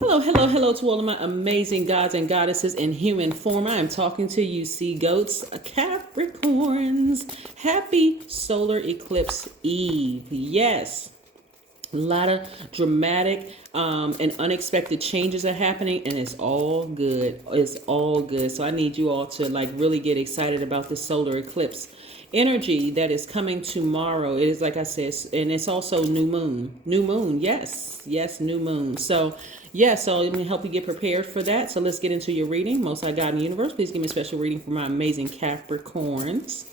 Hello, hello, hello to all of my amazing gods and goddesses in human form. I am talking to you, sea goats, Capricorns. Happy solar eclipse eve. Yes, a lot of dramatic and unexpected changes are happening, and it's all good. It's all good. So I need you all to really get excited about this solar eclipse energy that is coming tomorrow. It is, like I said, and it's also new moon. New moon, yes, yes, new moon. So yeah, so let me help you get prepared for that. So let's get into your reading. Most High God in the universe, please give me a special reading for my amazing Capricorns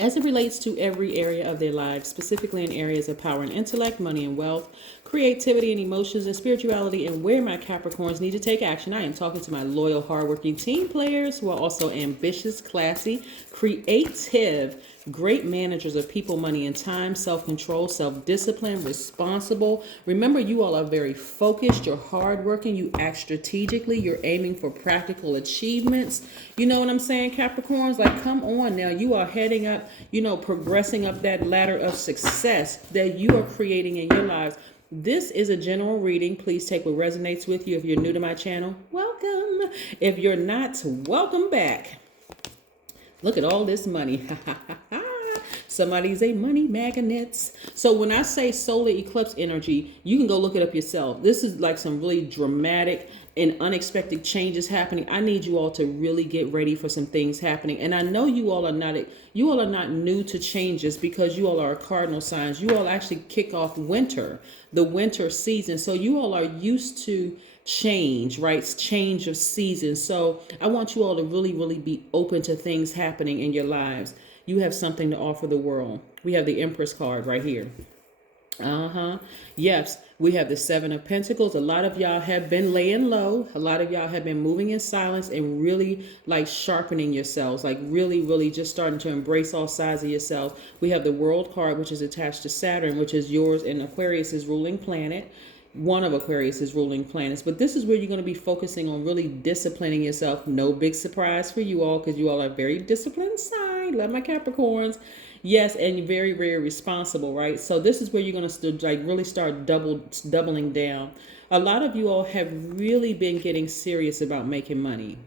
as it relates to every area of their lives, specifically in areas of power and intellect, money and wealth, creativity and emotions, and spirituality, and where my Capricorns need to take action. I am talking to my loyal, hardworking team players who are also ambitious, classy, creative, great managers of people, money, and time, self-control, self-discipline, responsible. Remember, you all are very focused. You're hardworking. You act strategically. You're aiming for practical achievements. You know what I'm saying, Capricorns? Like, come on now. You are heading up, progressing up that ladder of success that you are creating in your lives. This is a general reading. Please take what resonates with you. If you're new to my channel, welcome. If you're not, welcome back. Look at all this money. Somebody's a money magnet. So when I say solar eclipse energy, you can go look it up yourself. This is like some really dramatic and unexpected changes happening. I need you all to really get ready for some things happening. And I know you all are not new to changes because you all are cardinal signs. You all actually kick off winter, the winter season. So you all are used to change, right? Change of season. So I want you all to really, really be open to things happening in your lives. You have something to offer the world. We have the Empress card right here. Yes, we have the Seven of Pentacles. A lot of y'all have been laying low. A lot of y'all have been moving in silence and really sharpening yourselves, really, really just starting to embrace all sides of yourselves. We have the World card, which is attached to Saturn, which is yours and Aquarius's ruling planet. One of Aquarius's ruling planets. But this is where you're going to be focusing on really disciplining yourself. No big surprise for you all because you all are very disciplined side. Love my Capricorns. Yes, and very, very responsible, right? So this is where you're going to really start doubling down. A lot of you all have really been getting serious about making money.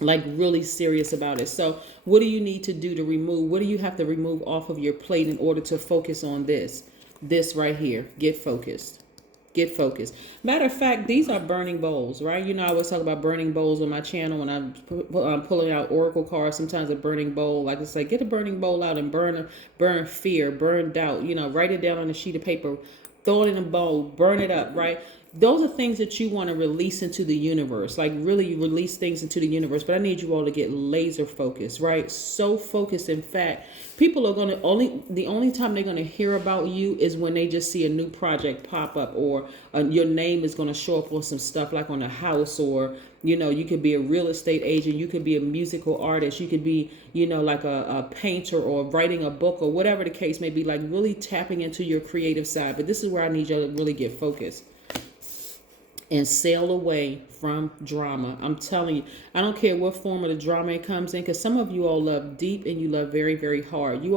Really serious about it. So what do you need to do to remove? What do you have to remove off of your plate in order to focus on this? This right here. Get focused. Get focused. Matter of fact, these are burning bowls, right? I always talk about burning bowls on my channel when I'm pulling out oracle cards. Sometimes a burning bowl, like it's like, get a burning bowl out and burn fear, burn doubt. Write it down on a sheet of paper, throw it in a bowl, burn it up, right? Those are things that you want to release into the universe, really release things into the universe. But I need you all to get laser focused, right? So focused. In fact, people are going to the only time they're going to hear about you is when they just see a new project pop up, or your name is going to show up on some stuff like on a house, or you could be a real estate agent, you could be a musical artist, you could be like a painter, or writing a book, or whatever the case may be, really tapping into your creative side. But this is where I need you to really get focused and sail away from drama. I'm telling you, I don't care what form of the drama it comes in, because some of you all love deep and you love very, very hard. You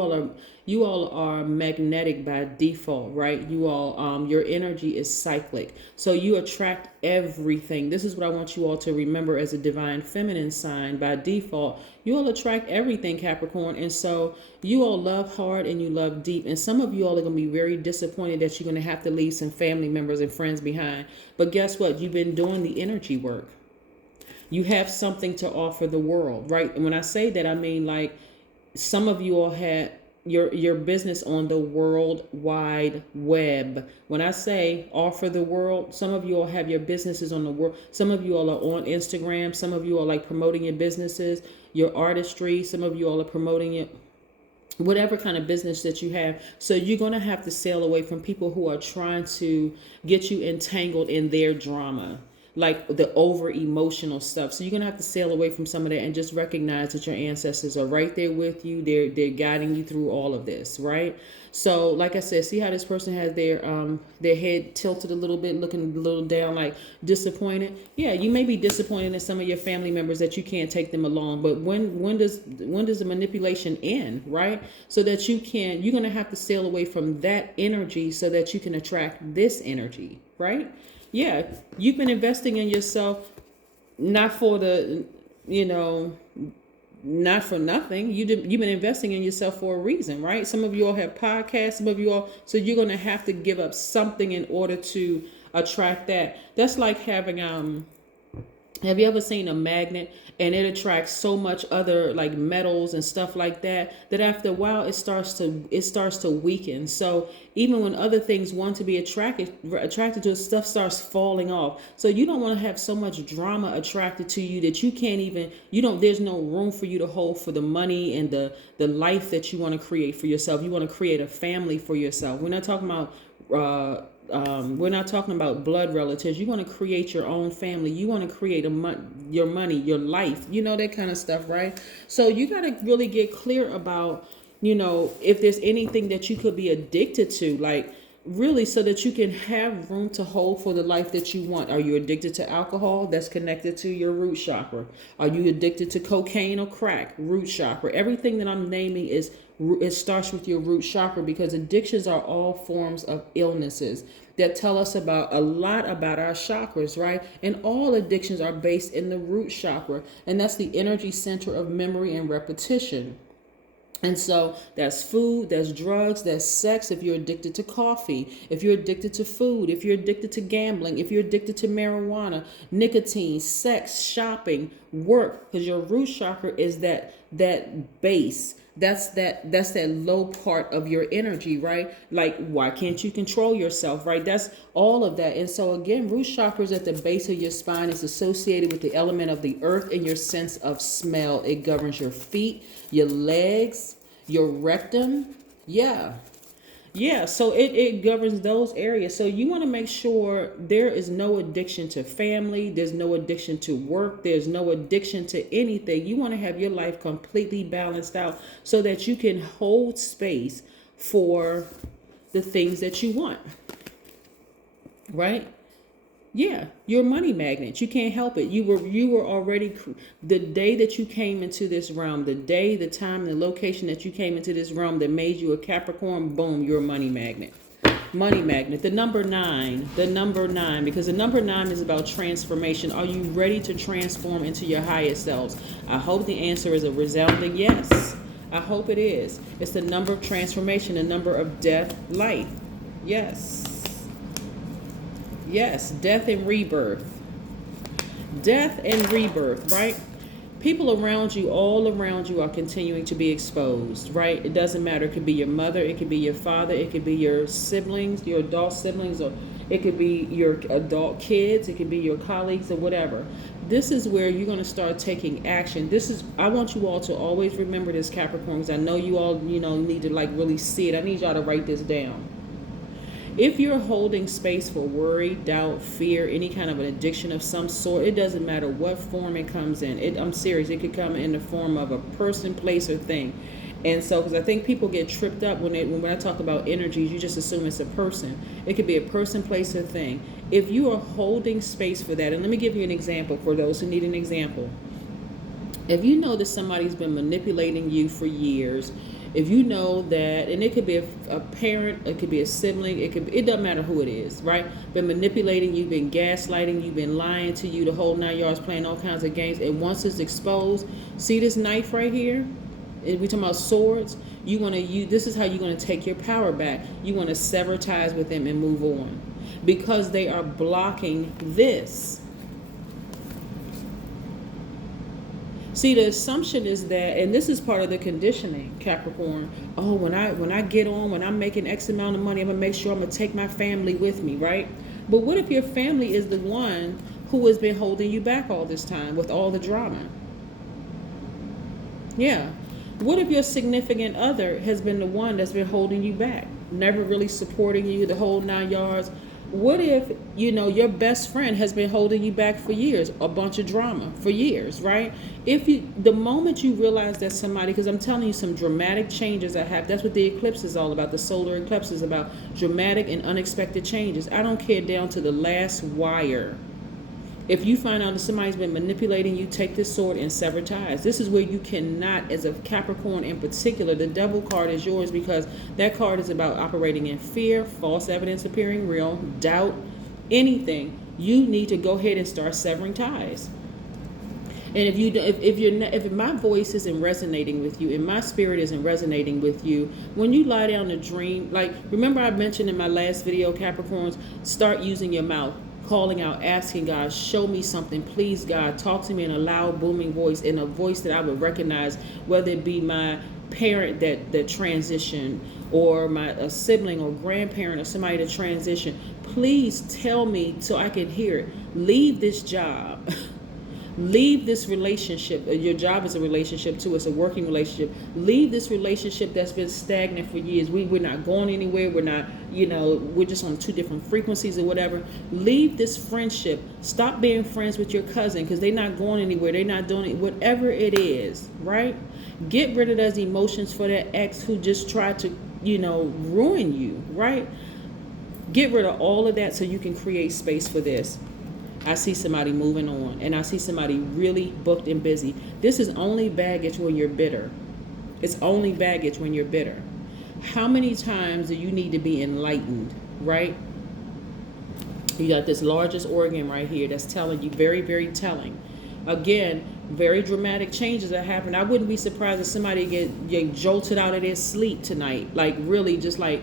all are magnetic by default, right? You all, your energy is cyclic. So you attract everything. This is what I want you all to remember as a divine feminine sign. By default, you all attract everything, Capricorn. And so you all love hard and you love deep. And some of you all are going to be very disappointed that you're going to have to leave some family members and friends behind. But guess what? You've been doing the energy work. You have something to offer the world, right? And when I say that, I mean some of you all had your business on the World Wide Web. When I say offer the world, some of you all have your businesses on the world. Some of you all are on Instagram. Some of you are promoting your businesses, your artistry. Some of you all are promoting it, whatever kind of business that you have. So you're going to have to sail away from people who are trying to get you entangled in their drama, the over emotional stuff. So you're going to have to sail away from some of that and just recognize that your ancestors are right there with you. They're guiding you through all of this, right? So like I said, see how this person has their head tilted a little bit, looking a little down, disappointed. Yeah, you may be disappointed in some of your family members that you can't take them along, but when does the manipulation end, right? So that you're going to have to sail away from that energy so that you can attract this energy, right? Yeah, you've been investing in yourself, not for the, you know, not for nothing. You've been investing in yourself for a reason, right? Some of you all have podcasts, some of you all, so you're going to have to give up something in order to attract that. That's like having have you ever seen a magnet and it attracts so much other like metals and stuff like that, that after a while it starts to weaken. So even when other things want to be attracted to it, stuff starts falling off. So you don't want to have so much drama attracted to you that you can't even, there's no room for you to hold for the money and the life that you want to create for yourself. You want to create a family for yourself. We're not talking about blood relatives. You want to create your own family. You want to create your money, your life, that kind of stuff, right? So you got to really get clear about, if there's anything that you could be addicted to, like really, so that you can have room to hold for the life that you want. Are you addicted to alcohol? That's connected to your root chakra. Are you addicted to cocaine or crack? Root chakra. Everything that I'm naming it starts with your root chakra, because addictions are all forms of illnesses that tell us about a lot about our chakras, right? And all addictions are based in the root chakra, and that's the energy center of memory and repetition. And so that's food, that's drugs, that's sex. If you're addicted to coffee, if you're addicted to food, if you're addicted to gambling, if you're addicted to marijuana, nicotine, sex, shopping, work, because your root chakra is that base. That's that low part of your energy, right? Like, why can't you control yourself, right? That's all of that. And so again, root chakra is at the base of your spine. It's associated with the element of the earth and your sense of smell. It governs your feet, your legs, your rectum. Yeah, so it governs those areas. So you want to make sure there is no addiction to family, there's no addiction to work, there's no addiction to anything. You want to have your life completely balanced out so that you can hold space for the things that you want, right? Yeah, you're a money magnet. You can't help it. You were already, the day that you came into this realm, the day, the time, the location that you came into this realm that made you a Capricorn, boom, you're a money magnet. Money magnet. The number nine, because the number 9 is about transformation. Are you ready to transform into your highest selves? I hope the answer is a resounding yes. I hope it is. It's the number of transformation, the number of death, life. Yes. Yes, death and rebirth. Death and rebirth, right? People around you, all around you, are continuing to be exposed, right? It doesn't matter. It could be your mother, it could be your father, it could be your siblings, your adult siblings, or it could be your adult kids, it could be your colleagues or whatever. This is where you're going to start taking action. I want you all to always remember this, Capricorn, because I know you all, need to like really see it. I need y'all to write this down. If you're holding space for worry, doubt, fear, any kind of an addiction of some sort, it doesn't matter what form it comes in. I'm serious. It could come in the form of a person, place, or thing. And so, because I think people get tripped up when I talk about energies, you just assume it's a person. It could be a person, place, or thing. If you are holding space for that, and let me give you an example for those who need an example. If you know that somebody's been manipulating you for years, if you know that, and it could be a parent, it could be a sibling, it doesn't matter who it is, right? Been manipulating you, been gaslighting you, been lying to you, the whole 9 yards, playing all kinds of games. And once it's exposed, see this knife right here? We talking about swords. This is how you're going to take your power back. You want to sever ties with them and move on, because they are blocking this. See, the assumption is that, and this is part of the conditioning, Capricorn. Oh, when I'm making X amount of money, I'm gonna make sure I'm gonna take my family with me, right? But what if your family is the one who has been holding you back all this time with all the drama? Yeah. What if your significant other has been the one that's been holding you back, never really supporting you, the whole 9 yards? What if, your best friend has been holding you back for years, a bunch of drama for years, right? The moment you realize that somebody, because I'm telling you some dramatic changes that happen, that's what the eclipse is all about. The solar eclipse is about dramatic and unexpected changes. I don't care down to the last wire. If you find out that somebody's been manipulating you, take this sword and sever ties. This is where you cannot, as a Capricorn in particular, the devil card is yours, because that card is about operating in fear, false evidence appearing real, doubt, anything. you need to go ahead and start severing ties. And if my voice isn't resonating with you, and my spirit isn't resonating with you, when you lie down to dream, like, remember I mentioned in my last video, Capricorns, start using your mouth, calling out, asking God, show me something, please God, talk to me in a loud, booming voice, in a voice that I would recognize, whether it be my parent that transitioned, or a sibling or grandparent or somebody that transitioned. Please tell me so I can hear it. Leave this job. Leave this relationship. Your job is a relationship too. It's a working relationship. Leave this relationship that's been stagnant for years. We're not going anywhere. We're not, we're just on two different frequencies or whatever. Leave this friendship. Stop being friends with your cousin because they're not going anywhere. They're not doing it. Whatever it is, right? Get rid of those emotions for that ex who just tried to, ruin you, right? Get rid of all of that so you can create space for this. I see somebody moving on, and I see somebody really booked and busy. This is only baggage when you're bitter. It's only baggage when you're bitter. How many times do you need to be enlightened, right? You got this largest organ right here that's telling you, very, very telling. Again, very dramatic changes that happen. I wouldn't be surprised if somebody get jolted out of their sleep tonight. Like, really, just like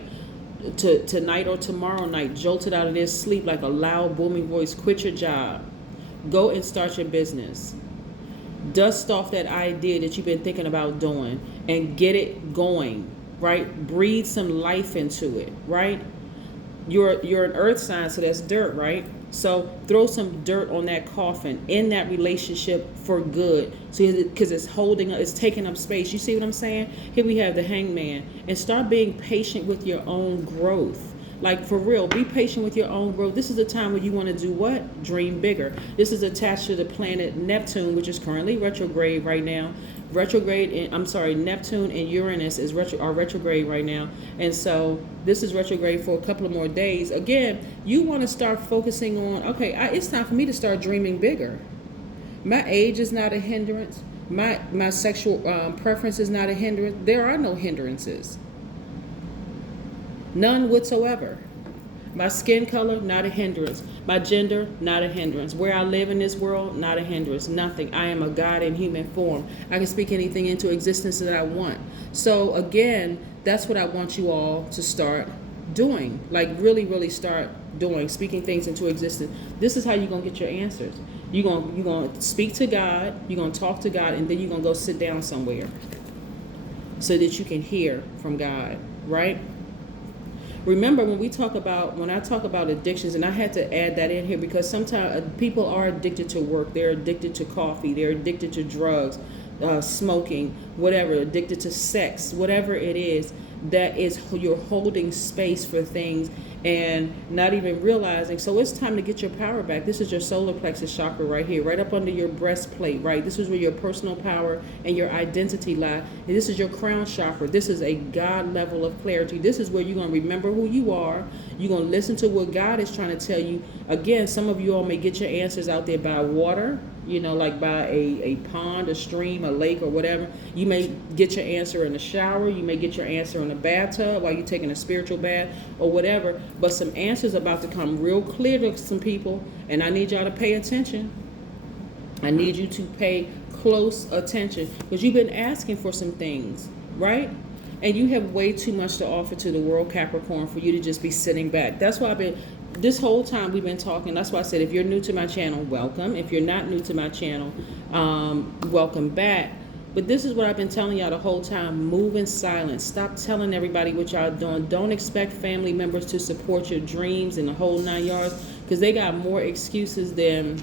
tonight or tomorrow night, jolted out of their sleep like a loud booming voice. Quit your job, go and start your business, dust off that idea that you've been thinking about doing and get it going, right? Breathe some life into it, right? You're an earth sign, so that's dirt, right? So throw some dirt on that coffin in that relationship for good. So because it's taking up space. You see what I'm saying? Here we have the Hangman. And start being patient with your own growth. Like, for real, be patient with your own growth. This is the time where you want to do what? Dream bigger. This is attached to the planet Neptune, which is currently retrograde right now. Neptune and Uranus are retrograde right now. And so this is retrograde for a couple of more days. Again, you want to start focusing on, okay, it's time for me to start dreaming bigger. My age is not a hindrance. My sexual preference is not a hindrance. There are no hindrances. None whatsoever. My skin color, not a hindrance. My gender, not a hindrance. Where I live in this world, not a hindrance. Nothing. I am a God in human form. I can speak anything into existence that I want. So again, that's what I want you all to start doing. Like, really, really start doing. Speaking things into existence. This is how you're going to get your answers. You're going to speak to God. You're going to talk to God. And then you're going to go sit down somewhere so that you can hear from God. Right? Remember, when I talk about addictions, and I had to add that in here because sometimes people are addicted to work, they're addicted to coffee, they're addicted to drugs, smoking, whatever, addicted to sex, whatever it is, that is, you're holding space for things and not even realizing. So it's time to get your power back. This is your solar plexus chakra right here, right up under your breastplate, right? This is where your personal power and your identity lie. And this is your crown chakra. This is a God level of clarity. This is where you're going to remember who you are. You're going to listen to what God is trying to tell you. Again, some of you all may get your answers out there by water, like by a pond, a stream, a lake, or whatever. You may get your answer in the shower. You may get your answer in the bathtub while you're taking a spiritual bath or whatever. But some answers about to come real clear to some people, and I need y'all to pay attention. I need you to pay close attention because you've been asking for some things, right? And you have way too much to offer to the world, Capricorn, for you to just be sitting back. That's why this whole time we've been talking. That's why I said, if you're new to my channel, welcome. If you're not new to my channel, welcome back. But this is what I've been telling y'all the whole time. Move in silence. Stop telling everybody what y'all doing. Don't expect family members to support your dreams and the whole 9 yards because they got more excuses than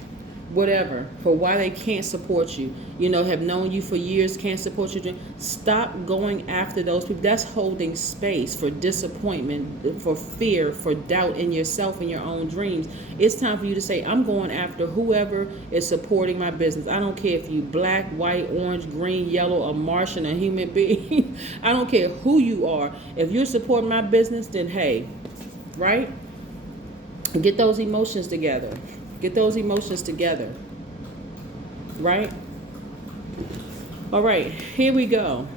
whatever for why they can't support you. Have known you for years, can't support your dream. Stop going after those people. That's holding space for disappointment, for fear, for doubt in yourself and your own dreams. It's time for you to say, I'm going after whoever is supporting my business. I don't care if you black, white, orange, green, yellow, a Martian, a human being. I don't care who you are. If you're supporting my business, then hey, right? Get those emotions together. Get those emotions together, right? All right, here we go.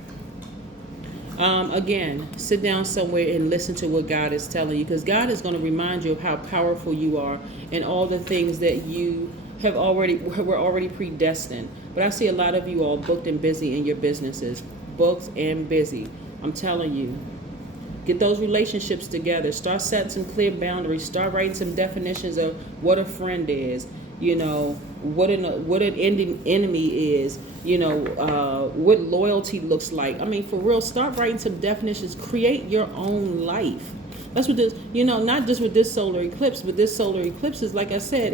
Again, sit down somewhere and listen to what God is telling you, because God is going to remind you of how powerful you are and all the things that you were already predestined. But I see a lot of you all booked and busy in your businesses, booked and busy. I'm telling you, get those relationships together. Start setting some clear boundaries. Start writing some definitions of what a friend is. You know, what an ending enemy is. You know, what loyalty looks like. I mean, for real, start writing some definitions. Create your own life. That's what this, you know, not just with this solar eclipse, but this solar eclipse is, like I said,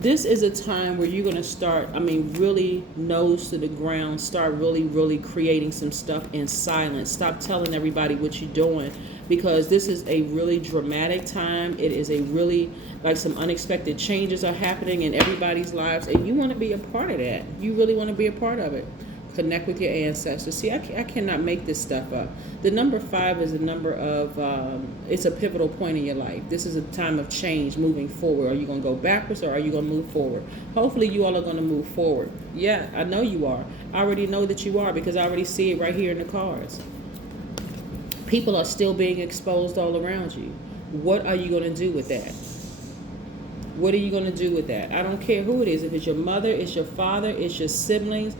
this is a time where you're going to start, I mean, really nose to the ground, start really creating some stuff in silence. Stop telling everybody what you're doing, because this is a really dramatic time. It is a really, like, some unexpected changes are happening in everybody's lives, and you want to be a part of that. You really want to be a part of it. Connect with your ancestors. See, I cannot make this stuff up. The number 5 is a number of, it's a pivotal point in your life. This is a time of change moving forward. Are you going to go backwards or are you going to move forward? Hopefully you all are going to move forward. Yeah, I know you are. I already know that you are, because I already see it right here in the cards. People are still being exposed all around you. What are you going to do with that? What are you going to do with that? I don't care who it is. If it's your mother, it's your father, it's your siblings.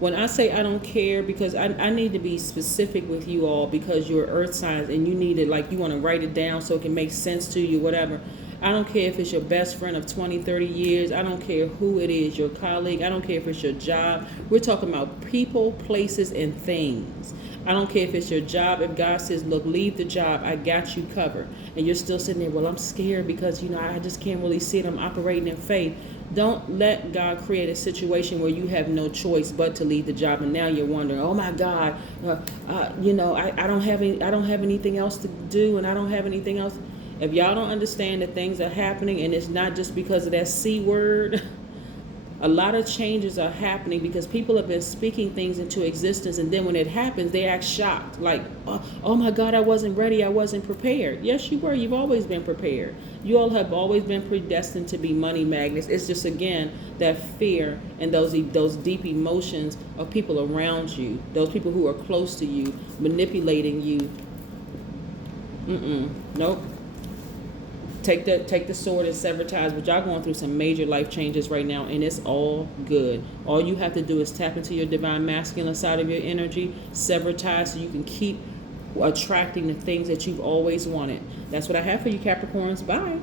When I say I don't care, because I need to be specific with you all, because you're earth signs and you need it, like, you want to write it down so it can make sense to you, whatever. I don't care if it's your best friend of 20, 30 years. I don't care who it is, your colleague. I don't care if it's your job. We're talking about people, places, and things. I don't care if it's your job. If God says, look, leave the job, I got you covered, and you're still sitting there, well, I'm scared because, you know, I just can't really see it. I'm operating in faith. Don't let God create a situation where you have no choice but to leave the job, and now you're wondering, oh my God, you know, I don't have anything else to do, and I don't have anything else. If y'all don't understand that things are happening, and it's not just because of that C word, a lot of changes are happening because people have been speaking things into existence, and then when it happens, they act shocked, like, oh my God, I wasn't ready, I wasn't prepared. Yes, you were. You've always been prepared. You all have always been predestined to be money magnets. It's just, again, that fear and those deep emotions of people around you, those people who are close to you, manipulating you. Nope. Take the sword and sever ties. But y'all going through some major life changes right now, and it's all good. All you have to do is tap into your divine masculine side of your energy, sever ties, so you can keep attracting the things that you've always wanted. That's what I have for you, Capricorns. Bye.